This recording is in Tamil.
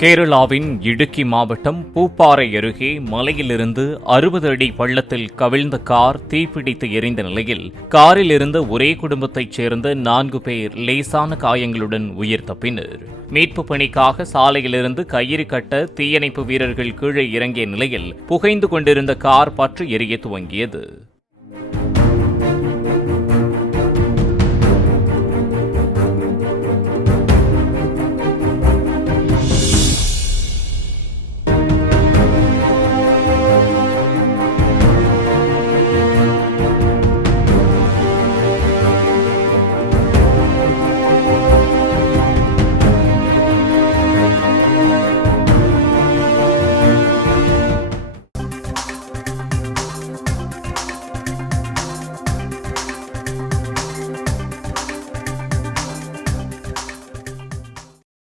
கேரளாவின் இடுக்கி மாவட்டம் பூப்பாறை அருகே மலையிலிருந்து 60 அடி பள்ளத்தில் கவிழ்ந்த கார் தீப்பிடித்து எரிந்த நிலையில் காரில் இருந்த ஒரே குடும்பத்தைச் சேர்ந்த 4 பேர் லேசான காயங்களுடன் உயிர் தப்பினர். மீட்பு பணிக்காக சாலையிலிருந்து கயிறு கட்ட தீயணைப்பு வீரர்கள் கீழே இறங்கிய நிலையில் புகைந்து கொண்டிருந்த கார் பற்றி எரிய துவங்கியது.